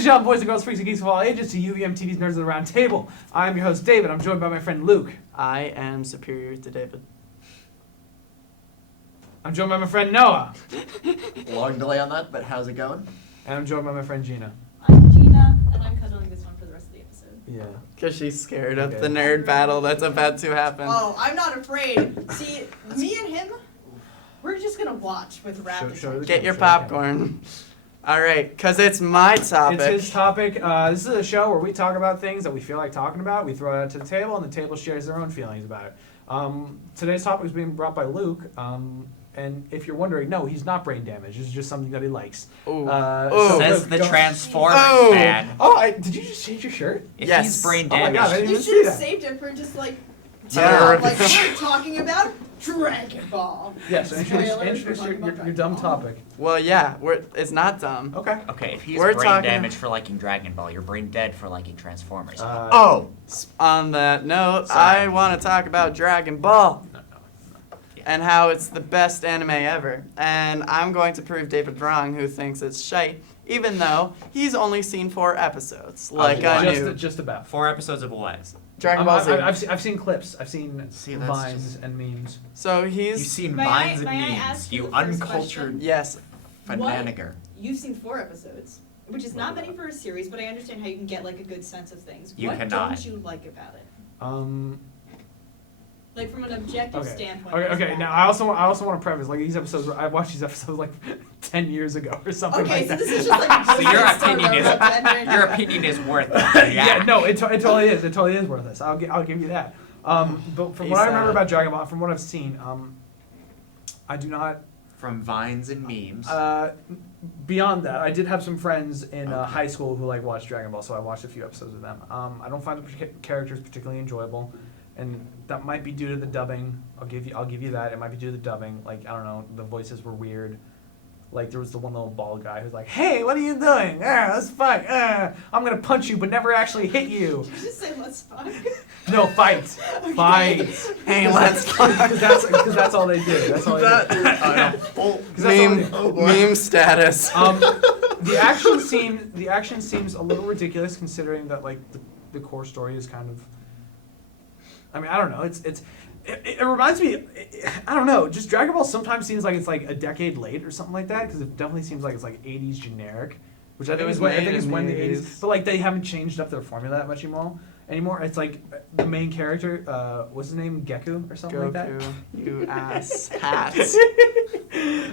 and gentlemen, boys and girls, freaks and geeks of all ages, to UVMTV's Nerds of the Round Table. I'm your host, David. I'm joined by my friend Luke. I am superior to David. I'm joined by my friend Noah. Long delay on that, but how's it going? And I'm joined by my friend Gina. I'm Gina, and I'm cuddling this one for the rest of the episode. Yeah. Because she's scared of Okay. the nerd battle that's about to happen. Oh, I'm not afraid. See, me and him, we're just gonna watch with rapid Show the Get your camera. popcorn. All right, because it's my topic. It's his topic. This is a show where we talk about things that we feel like talking about. We throw it out to the table, and the table shares their own feelings about it. Today's topic is being brought by Luke. And if you're wondering, no, he's not brain damaged. It's just something that he likes. Ooh. So Says Luke, the go- Transformers Oh. fan. Oh, did you just change your shirt? If Yes. he's brain Oh my damaged, God, I didn't You even see should have that. saved it for just like, Yeah. like we're talking about Dragon Ball. Yes, introduce Spoilers, we're introduce talking your about Dragon dumb Ball. topic. Well, yeah, it's not dumb. Okay. okay, if he's We're brain talking- damaged for liking Dragon Ball, you're brain dead for liking Transformers. Oh, on that note, Sorry. I want to talk about Dragon Ball No. and how it's the best anime ever. And I'm going to prove David wrong, who thinks it's shite, even though he's only seen 4 episodes. Like I knew. Just about. 4 episodes of what? Dragon Ball Z. I've seen clips. I've seen See, that's vines just- and memes. So You've he's seen May minds I and memes, ask you you the first uncultured question? yes. fananiger. You've seen 4 episodes, which is not many for a series, but I understand how you can get like a good sense of things. You what cannot. don't you like about it? Like from an objective Okay. standpoint. Okay. what's Okay. bad? Now I also want to preface like these episodes. I watched these episodes like 10 years ago or something Okay, like so that. this is just like So your just a opinion is robot right now. your opinion is worth it. Yeah. No, it totally is. It totally is worth this. I'll give you that. But from what I remember about Dragon Ball, from what I've seen, I do not. From vines and memes. Beyond that, I did have some friends in Okay. high school who like watched Dragon Ball, so I watched a few episodes of them. I don't find the characters particularly enjoyable, and that might be due to the dubbing. I'll give you that. It might be due to the dubbing. Like I don't know, the voices were weird. Like there was the one little bald guy who's like, "Hey, what are you doing? Let's fight. I'm gonna punch you, but never actually hit you." Did you just say let's fuck? No, fight, Okay. fight. Hey, let's talk. Because that's all they do. That's all they do. That- 'Cause that's all meme, they do. Oh, boy. meme status. The action seems a little ridiculous considering that like the core story is kind of. I mean, I don't know. It reminds me. I don't know. Just Dragon Ball sometimes seems like it's like a decade late or something like that because it definitely seems like it's like 80s generic, which I It think was is when, I made think is in when the the 80s. 80s. But like they haven't changed up their formula that much anymore. It's like the main character. What's his name? Geku or something like that. Goku, you ass hat.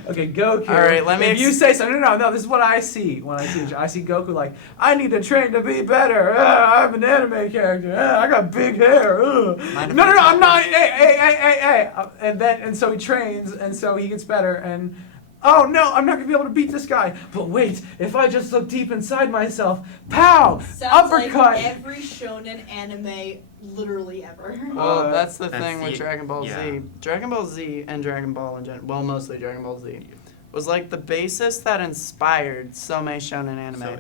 Okay, Goku. All right, let me If you say so, no. This is what I see when I see Goku. Like, I need to train to be better. I'm an anime character. I got big hair. No, I'm not. Hey. And so he trains, and so he gets better. And oh no, I'm not gonna be able to beat this guy. But wait, if I just look deep inside myself, pow, Sounds uppercut. like every shonen anime literally ever. Well, that's the That's thing with the- Dragon Ball yeah. Z. Dragon Ball Z and Dragon Ball in general, well, mostly Dragon Ball Z, was like the basis that inspired so many shonen anime. So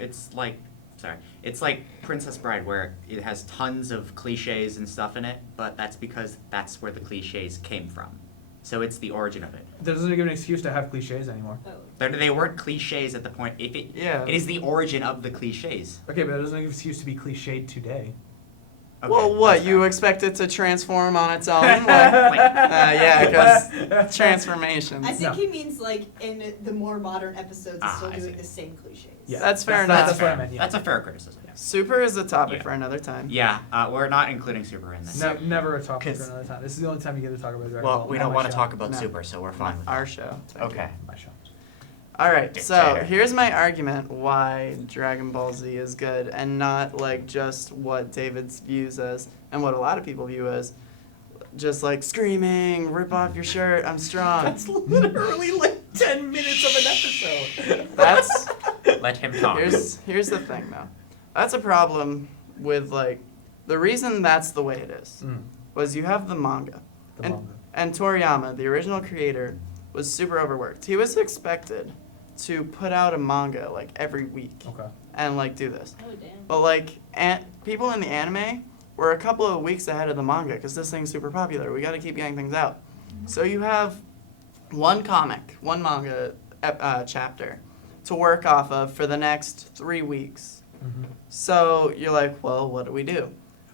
it's like Princess Bride, where it has tons of cliches and stuff in it, but that's because that's where the cliches came from. So it's the origin of it. That doesn't give an excuse to have cliches anymore. Oh. They weren't cliches at the point. Yeah. It is the origin of the cliches. Okay, but that doesn't give an excuse to be cliched today. Okay, well, what, that's you fair. expect it to transform on its own? Like, yeah, because transformations. I think No. he means like in the more modern episodes, it's still I doing see. the same cliches. Yeah. That's fair That's enough. what I meant, yeah. That's a fair criticism. Super is a topic Yeah. for another time. Yeah, we're not including Super in this. Never a topic for 'Cause- another time. This is the only time you get to talk about Dragon Well, Ball. we on don't my want to show. talk about No. Super, so we're fine with Our it. show. Okay. My show. All right, so Dictator. here's my argument why Dragon Ball Z is good and not like just what David's views as and what a lot of people view as just like screaming, rip off your shirt, I'm strong. That's literally like 10 minutes of an episode. That's Let him talk. here's the thing though. That's a problem with like the reason that's the way it is was you have the manga. The and, manga. and Toriyama, the original creator, was super overworked. He was expected to put out a manga like every week Okay. and like do this. Oh damn. But like people in the anime were a couple of weeks ahead of the manga because this thing's super popular. We got to keep getting things out. So you have one manga chapter to work off of for the next 3 weeks Mhm. So you're like, well, what do we do?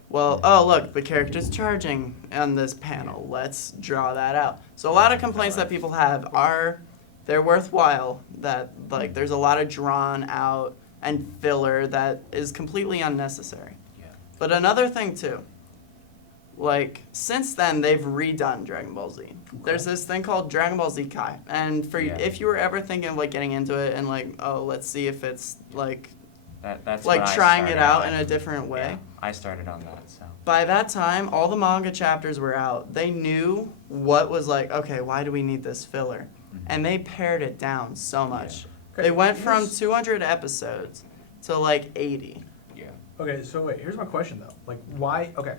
Well, oh, look, the character's charging on this panel. Let's draw that out. So a lot of complaints that people have are, they're worthwhile, that, like, there's a lot of drawn out and filler that is completely unnecessary. Yeah. But another thing, too, like, since then, they've redone Dragon Ball Z. There's this thing called Dragon Ball Z Kai. And for Yeah. if you were ever thinking of, like, getting into it and, like, oh, let's see if it's, like, That's like what I trying it started out on. in a different way. Yeah, I started on that, so. By that time, all the manga chapters were out. They knew what was like, okay, why do we need this filler? And they pared it down so much. Okay, They went from here's- 200 episodes to like 80. Yeah. Okay, so wait, here's my question though. Like, why? Okay.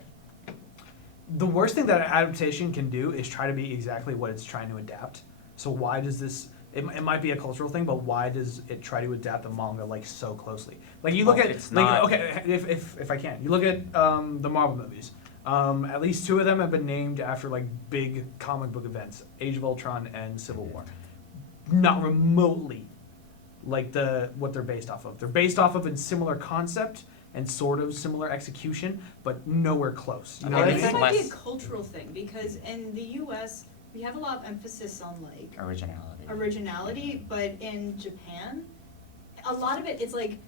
The worst thing that an adaptation can do is try to be exactly what it's trying to adapt. So why does this? It might be a cultural thing, but why does it try to adapt the manga like so closely? Like you look Well, at, it's like, not- okay, if I can, you look at the Marvel movies. At least 2 of them have been named after like big comic book events: Age of Ultron and Civil War. Not remotely like what they're based off of. They're based off of a similar concept and sort of similar execution, but nowhere close. You know I what I this mean? think- might be a less- cultural thing because in the U.S. we have a lot of emphasis on like Originality. originality, but in Japan, a lot of it it's like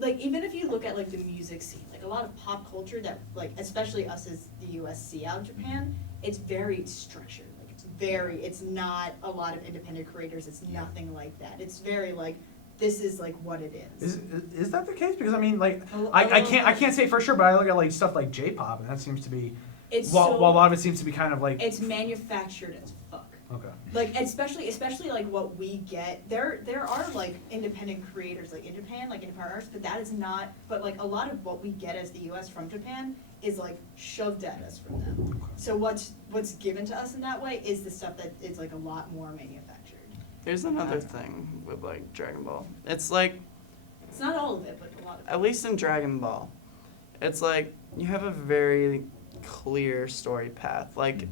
even if you look at like the music scene, like a lot of pop culture that like especially us as the U.S. see out of Japan, it's very structured. Like it's not a lot of independent creators. It's nothing like that. It's very like this is like what it is. Is that the case? Because I mean, like, A- I a can't little say for sure, but I look at like stuff like J-pop, and that seems to be It's while so a lot of it seems to be kind of like it's manufactured as fuck. okay. Like especially like what we get. There are like independent creators like in Japan, like independent artists, but that is not. But like a lot of what we get as the U.S. from Japan is like shoved at us from them. So what's given to us in that way is the stuff that is like a lot more manufactured. Here's another thing with like Dragon Ball. It's like, It's not all of it, but a lot of it. at least in Dragon Ball, it's like you have a very clear story path. Like,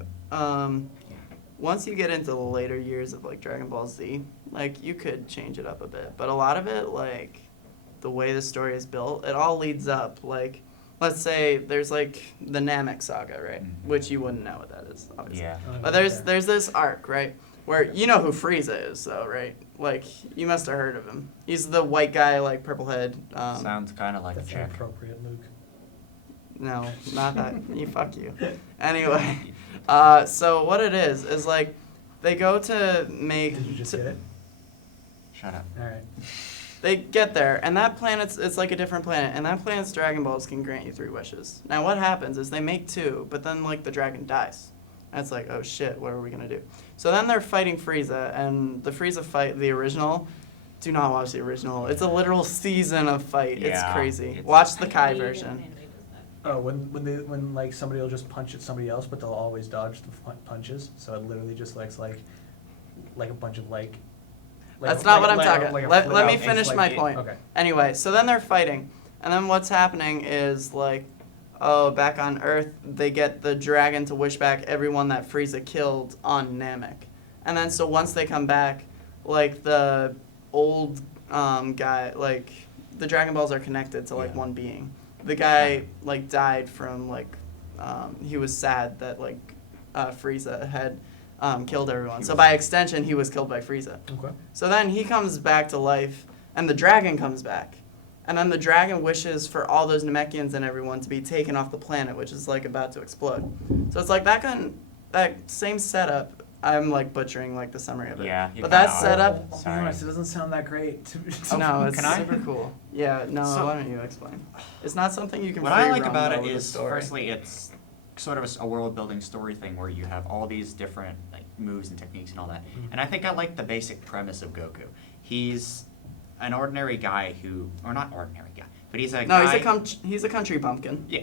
once you get into the later years of like Dragon Ball Z, like you could change it up a bit, but a lot of it, like the way the story is built, it all leads up. Like, let's say there's like the Namek saga, right? Mhm. Which you wouldn't know what that is, obviously. Yeah. But there's this arc, right? Where you know who Frieza is, though, right? Like, you must have heard of him. He's the white guy, like, purple head. Sounds kind of like a That's chick. inappropriate, Luke. No, not that. Fuck you. Anyway, so what it is like, they go to make... Did you just get it? Shut up. All right. They get there, and that planet's, it's like a different planet, and that planet's Dragon Balls can grant you 3 wishes. Now, what happens is they make 2, but then, like, the dragon dies. And it's like, oh shit, what are we gonna do? So then they're fighting Frieza, and the Frieza fight, the original, do not watch the original. It's a literal season of fight. It's Yeah, crazy. it's- Watch the I Kai hate it when version. anime does that. Oh, when like somebody will just punch at somebody else, but they'll always dodge the punches. So it literally just looks like a bunch of like. That's not what I'm talking. like a Let flip me out, finish like- my point. Okay. Anyway, so then they're fighting, and then what's happening is like, oh, back on Earth, they get the dragon to wish back everyone that Frieza killed on Namek, and then so once they come back, like the old guy, like the Dragon Balls are connected to like Yeah. one being. The guy like died from like he was sad that like Frieza had killed everyone. So by extension, he was killed by Frieza. Okay. So then he comes back to life, and the dragon comes back. And then the dragon wishes for all those Namekians and everyone to be taken off the planet, which is like about to explode. So it's like that same setup. I'm like butchering like the summary of it. Yeah, you But that kinda are. setup. I'll be Sorry. honest, it doesn't sound that great. No, it's Can I? super cool. Yeah, no, So- why don't you explain? It's not something you can. What I free like run, about though, it with the is, story. firstly, it's sort of a world building story thing where you have all these different like moves and techniques and all that. And I think I like the basic premise of Goku. He's an ordinary guy who, or not ordinary guy, but he's a No, guy. he's a country bumpkin. Yeah.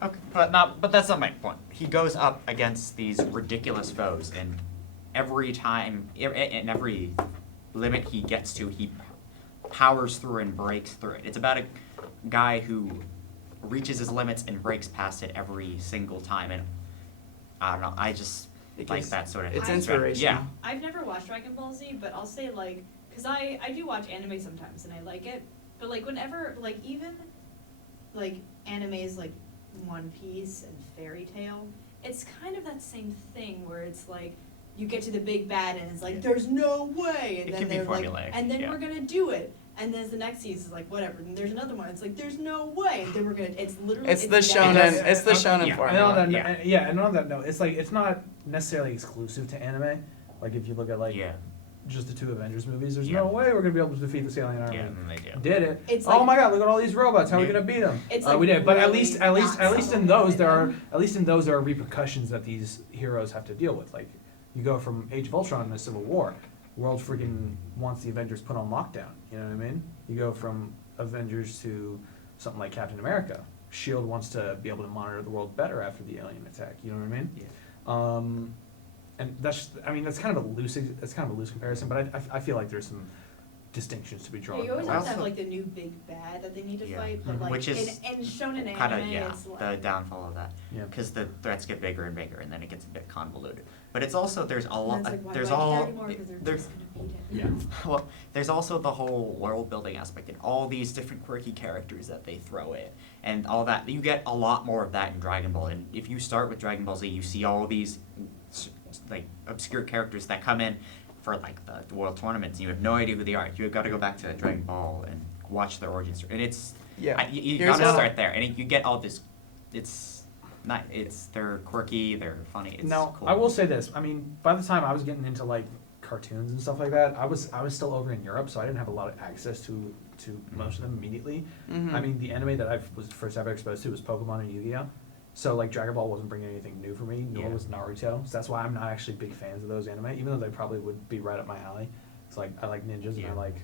Okay, but that's not my point. He goes up against these ridiculous foes, and every time, in every limit he gets to, he powers through and breaks through it. It's about a guy who reaches his limits and breaks past it every single time, and I don't know, I just like Because that sort of It's I- inspirational. Yeah. I've never watched Dragon Ball Z, but I'll say like, cause I do watch anime sometimes and I like it, But like whenever, like even like animes like One Piece and Fairy Tail, it's kind of that same thing where it's like you get to the big bad and it's like there's no way, and It then can be they're like, formulaic, and then yeah. we're gonna do it, and then the next season is like whatever, and there's another one, it's like there's no way, and then we're gonna, it's literally It's the that- shonen. It's the shonen Yeah. And formula. on that, Yeah. yeah, and on that note, it's like it's not necessarily exclusive to anime. Like if you look at like Yeah. just the 2 Avengers movies, there's Yeah. no way we're gonna be able to defeat this alien army. Yeah, and they do. Did it? It's Oh like- my God! Look at all these robots. How are we Yeah. gonna beat them? It's we like did, but at really least not in subtle those right there are now. there are repercussions that these heroes have to deal with. Like you go from Age of Ultron to Civil War, the world freaking wants the Avengers put on lockdown. You know what I mean? You go from Avengers to something like Captain America. Shield wants to be able to monitor the world better after the alien attack. You know what I mean? Yeah. And that's kind of a loose comparison, but I feel like there's some distinctions to be drawn. Yeah, you always I have to have also- like the new big bad that they need to Yeah. fight, but Mhm. like Which is in shonen Kind of, anime, yeah, it's the like downfall of that. Yeah. Because the threats get bigger and bigger, and then it gets a bit convoluted. But it's also, there's a and lot, it's like, why there's do I care all, anymore? 'Cause they're there's, just gonna beat it. Yeah. well, there's also the whole world building aspect and all these different quirky characters that they throw in and all that. You get a lot more of that in Dragon Ball. And if you start with Dragon Ball Z, you see all these like obscure characters that come in for like the world tournaments. And you have no idea who they are. You've got to go back to Dragon Ball and watch their origin story. And it's Yeah. you Here's gotta what- start there. And you get all this. It's not. It's they're quirky. They're funny. It's Now, cool. I will say this. I mean, by the time I was getting into like cartoons and stuff like that, I was still over in Europe, so I didn't have a lot of access to most of them immediately. Mhm. I mean, the anime that I was first ever exposed to was Pokemon and Yu-Gi-Oh. So like Dragon Ball wasn't bringing anything new for me, nor Yeah. was Naruto. So that's why I'm not actually big fans of those anime, even though they probably would be right up my alley. It's like I like ninjas and Yeah. I like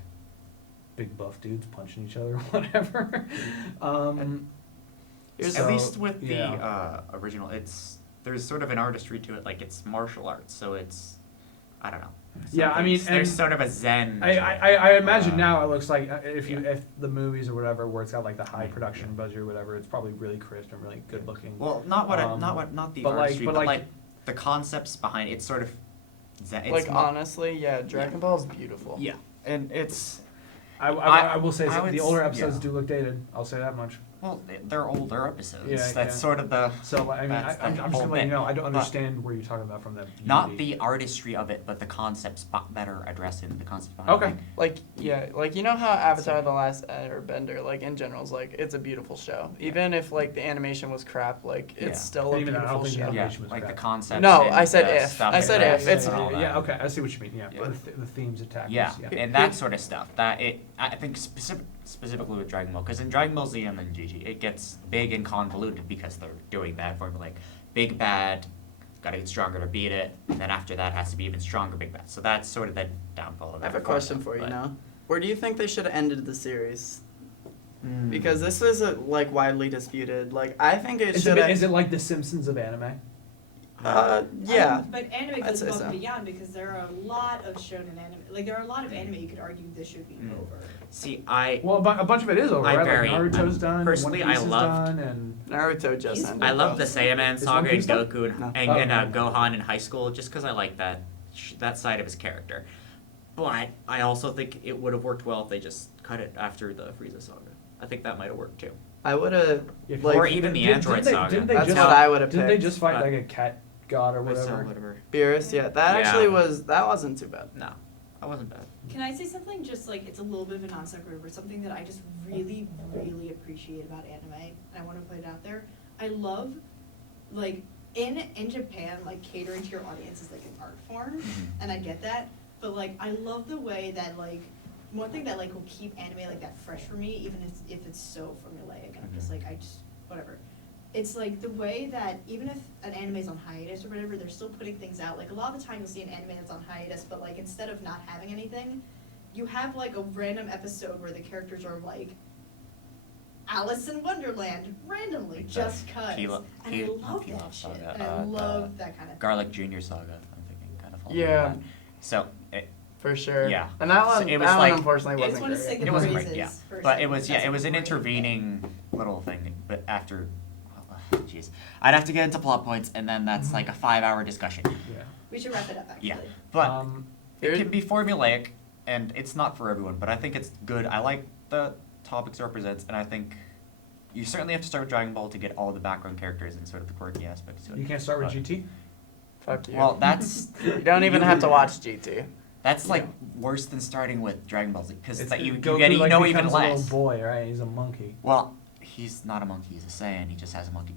big buff dudes punching each other or whatever. Here's- At so, least with the yeah. original, there's sort of an artistry to it, like it's martial arts, so it's I don't know. Yeah, I mean, there's and sort of a zen. to it. I imagine Uh, now it looks like if yeah. the movies or whatever where it's got like the high Yeah. production budget or whatever, it's probably really crisp and really good looking. Well, not the but like- artistry, but but like- like the concepts behind it. It's sort of zen. It's Like not- honestly, yeah, Dragon Ball is beautiful. Yeah, and it's I will say I would the older s- episodes yeah. do look dated. I'll say that much. well, they're older episodes. Yeah, That's yeah. sort of the So I mean, That's the I'm just whole gonna let you bit. know I don't But- understand where you're talking about from the not DVD. the artistry of it, but the concepts that are addressed in the concepts behind Okay. it. Like yeah, like you know how Avatar: The Last Airbender, like in general, is like it's a beautiful show. Even if like the animation was crap, like it's Yeah. still a Even I don't beautiful think the show. animation Yeah, was like the crap. concepts. No, and I said the if. stuff I and said the if. effects It's- and all that. yeah, okay, I see what you mean. Yeah, Yeah. the themes and tactics. Yeah, Yeah. and that sort of stuff. I think specifically with Dragon Ball, because in Dragon Ball Z and then GG, it gets big and convoluted because they're doing that for like big bad, gotta get stronger to beat it, and then after that has to be even stronger big bad. So that's sort of the downfall of I have a every question concept, for you but- now. Where do you think they should have ended the series? Hmm. Because this is like widely disputed. Like I think it Is should. it like the Simpsons of anime? Yeah. But anime I'd goes say above so. and beyond because there are a lot of shonen anime. Like there are a lot of anime you could argue this should be Mm. over. See, I Well, a bunch of it is over, I right? very- Like Naruto's done. personally, One Piece I is loved- done, and Naruto just He's- ended. I love the though. Saiyaman Is One saga and Piece done? Goku and, No. Gohan in high school, just because I like that side of his character. But I also think it would have worked well if they just cut it after the Frieza saga. I think that might have worked too. I would have. Yeah, Like, or even the Android saga. Didn't they That's just, what I would have Didn't they picked. just fight But- like a cat god or But so, whatever? whatever. Beerus, yeah, that Yeah. actually wasn't too bad. No, that wasn't bad. Can I say something just like it's a little bit of a non sequitur, but something that I just really, really appreciate about anime, and I want to put it out there. I love, like, in Japan, like catering to your audience is like an art form, and I get that. But like, I love the way that like one thing that like will keep anime like that fresh for me, even if it's so formulaic, and I'm just like whatever. It's like the way that even if an anime is on hiatus or whatever, they're still putting things out. Like a lot of the time you'll see an anime that's on hiatus, but like instead of not having anything, you have like a random episode where the characters are like Alice in Wonderland randomly Like the just cuz. Pilaf- And I Pil- love not Pilaf that shit. saga, And I love that kind of Garlic Junior saga. I'm thinking kind of. falls Yeah. under that. So For sure. Yeah. And that So one, it was that like- one unfortunately I just wasn't wanna great. sing it wasn't praises great, yeah. for a But it second. was That's it was an great thing. intervening little thing. But after, jeez, I'd have to get into plot points, and then that's like a 5-hour discussion. Yeah. We should wrap it up actually. Yeah, but Um, it can be formulaic, and it's not for everyone. But I think it's good. I like the topics it represents, and I think you certainly have to start with Dragon Ball to get all the background characters and sort of the quirky aspects to it. You can't start with But- GT. Fuck you. Well, that's you don't even have to watch GT. that's like worse than starting with Dragon Ball Z because you Goku, get like, know even becomes less. a little boy, right? He's a monkey. Well, he's not a monkey. He's a Saiyan. He just has a monkey.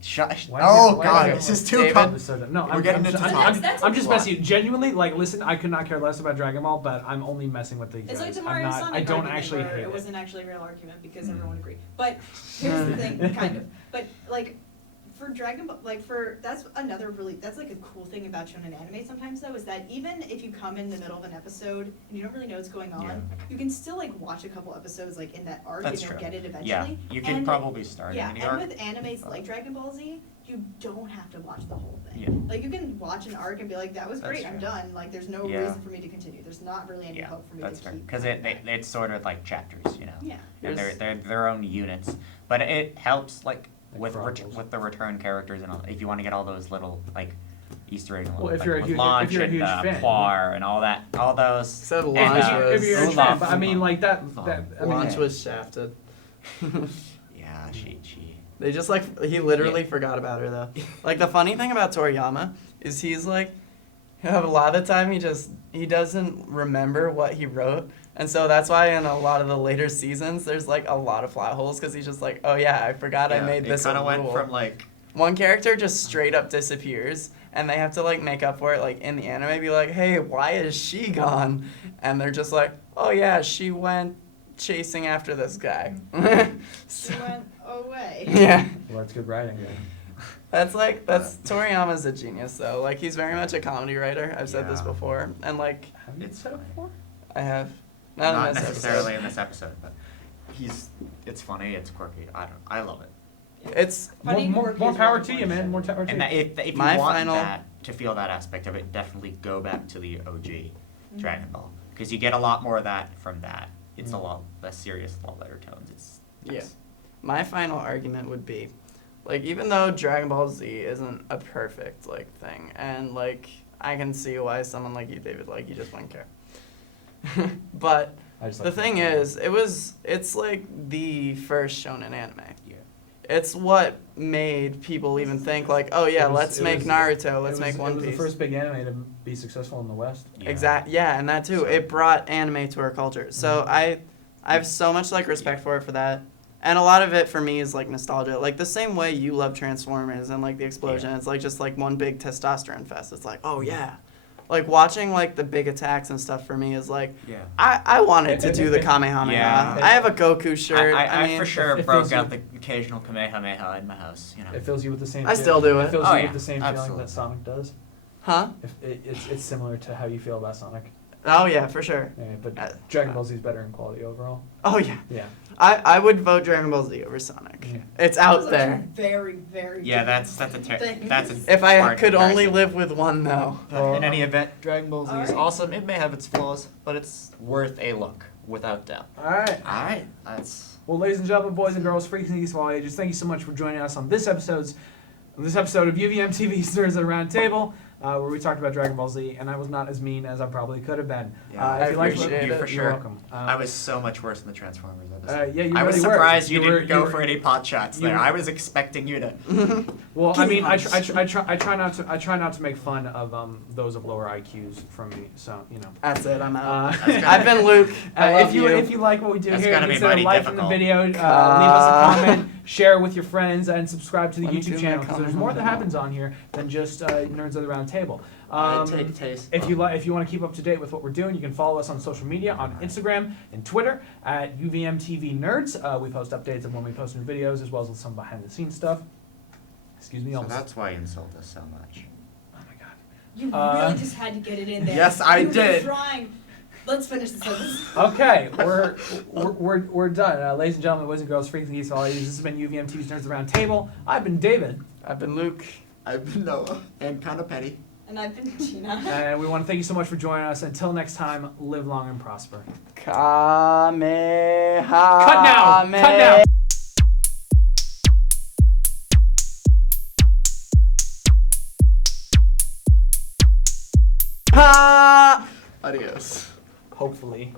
Why Oh is it- God, why- this is too David? complicated. No, We're I'm, getting I'm, into I'm, topics. That's I'm just a lot. messing. Genuinely, like, listen, I could not care less about Dragon Ball, but I'm only messing with these It's guys. like the I'm Mario not. Sonic I don't argument actually where hate it it. wasn't actually a real argument because everyone agreed. But here's the thing, kind of. But like for Dragon Ball, like that's another really that's like a cool thing about shonen anime sometimes though is that even if you come in the middle of an episode and you don't really know what's going on, Yeah. you can still like watch a couple episodes like in that arc That's and you'll true. get it eventually. Yeah, you can And, probably start Yeah, in any and arc. with animes like Dragon Ball Z, you don't have to watch the whole thing. Yeah. Like you can watch an arc and be like, that was That's great, I'm true. done. Like there's no Yeah. reason for me to continue. There's not really any Yeah, hope for me that's to fair. keep. Because going back. it's sort of like chapters, you know. Yeah. And Here's- they're their own units, but it helps like Like with Chronicles. with the return characters and all, if you want to get all those little like Easter egg, Well, if like, you're a with huge- if Launch you're a and huge fan, Poir and all that, all those. Said And Launch If you're a huge Ulam, fan, but I mean, Ulam. like that. I mean, Launch was shafted. Yeah, she. They just like he literally forgot about her though. Like the funny thing about Toriyama is he's like a lot of the time he doesn't remember what he wrote. And so that's why in a lot of the later seasons there's like a lot of plot holes because he's just like, oh yeah, I forgot I made this. It kind a of went rule. from like One character just straight up disappears and they have to like make up for it like in the anime, be like, hey, why is she gone? And they're just like, oh yeah, she went chasing after this guy. She went away. Yeah. well, that's good writing. Then. That's Toriyama's a genius though. Like he's very much a comedy writer. I've said this Yeah. before. And like Have you It's said it funny. before? I have not in this necessarily episode. in this episode, but it's funny, it's quirky. I love it. It's Funny, More quirky is power really to you, important. man. More power to And you. that if you My want final- that to feel that aspect of it, definitely go back to the OG Mm-hmm. Dragon Ball because you get a lot more of that from that. It's a Mm. lot less serious, a lot better tones. It's Yeah. nice. my final argument would be, like, even though Dragon Ball Z isn't a perfect like thing, and like I can see why someone like you, David, like you just wouldn't care. But I just the like thing is, it's like the first shonen anime. Yeah. It's what made people even think like, oh yeah, It was- let's it make was- Naruto, let's it make was, One It was Piece. the first big anime to be successful in the West. Yeah. Yeah, and that too. So- It brought anime to our culture. So Mhm. I have so much like respect for it for that. And a lot of it for me is like nostalgia. Like the same way you love Transformers and like the explosion. Yeah. It's like just like one big testosterone fest. It's like, oh yeah. Like watching like the big attacks and stuff for me is like Yeah. I wanted to do the Kamehameha. Yeah. I have a Goku shirt. I mean, for sure it broke feels out like- the occasional Kamehameha in my house. You know. It fills you with the same. I still do it. It fills Oh, you yeah, with the same feeling absolutely. that Sonic does. Huh? It's similar to how you feel about Sonic. Oh yeah, for sure. Yeah, but Uh, Dragon Ball Z is better in quality overall. Oh yeah. Yeah. I would vote Dragon Ball Z over Sonic. Yeah. It's Those out are there. two very, very Yeah, different that's things. a If I hard could only comparison. live with one though. But in any event, Dragon Ball Z is Alright. awesome. It may have its flaws, but it's worth a look, without doubt. All right. Alright, that's Well, ladies and gentlemen, boys and girls, freaks and geeks of all ages, thank you so much for joining us on this episode of UVMTV's Nerds at the Round Table, where we talked about Dragon Ball Z, and I was not as mean as I probably could have been. Yeah, if I you liked what- appreciate it. You for you're sure. welcome. I was so much worse in the Transformers episode. Yeah, you I was really were. surprised you, You were- didn't go you were- for any pot shots there. you- I was expecting you to. Well, Give I me mean, I punch. try not to make fun of those of lower IQs from me. So you know. That's it. I'm out. Uh, I've been Luke. I love if you like what we do That's here, gonna be consider mighty liking the difficult. video, leave us a comment, share it with your friends, and subscribe to the Let me YouTube do my channel because there's more that comment. happens on here than just Nerds at the Round Table. Taste. If you want to keep up to date with what we're doing, you can follow us on social media on Instagram and Twitter at UVMTV Nerds. We post updates of when we post new videos as well as some behind the scenes stuff. Excuse me, So almost. that's why you insult us so much. Oh my god. You Uh, really just had to get it in there. Yes, I You were did. Trying. Let's finish the sentence. Okay, we're done. Ladies and gentlemen, boys and girls, freaks and geeks of all ages, this has been UVMTV's Nerds at the Round Table. I've been David, I've been Luke. I've been Noah. And kind of petty. And I've been Gina. and we want to thank you so much for joining us. Until next time, live long and prosper. Kamehameha. Cut now! Cut now! Ha! Adios. Hopefully.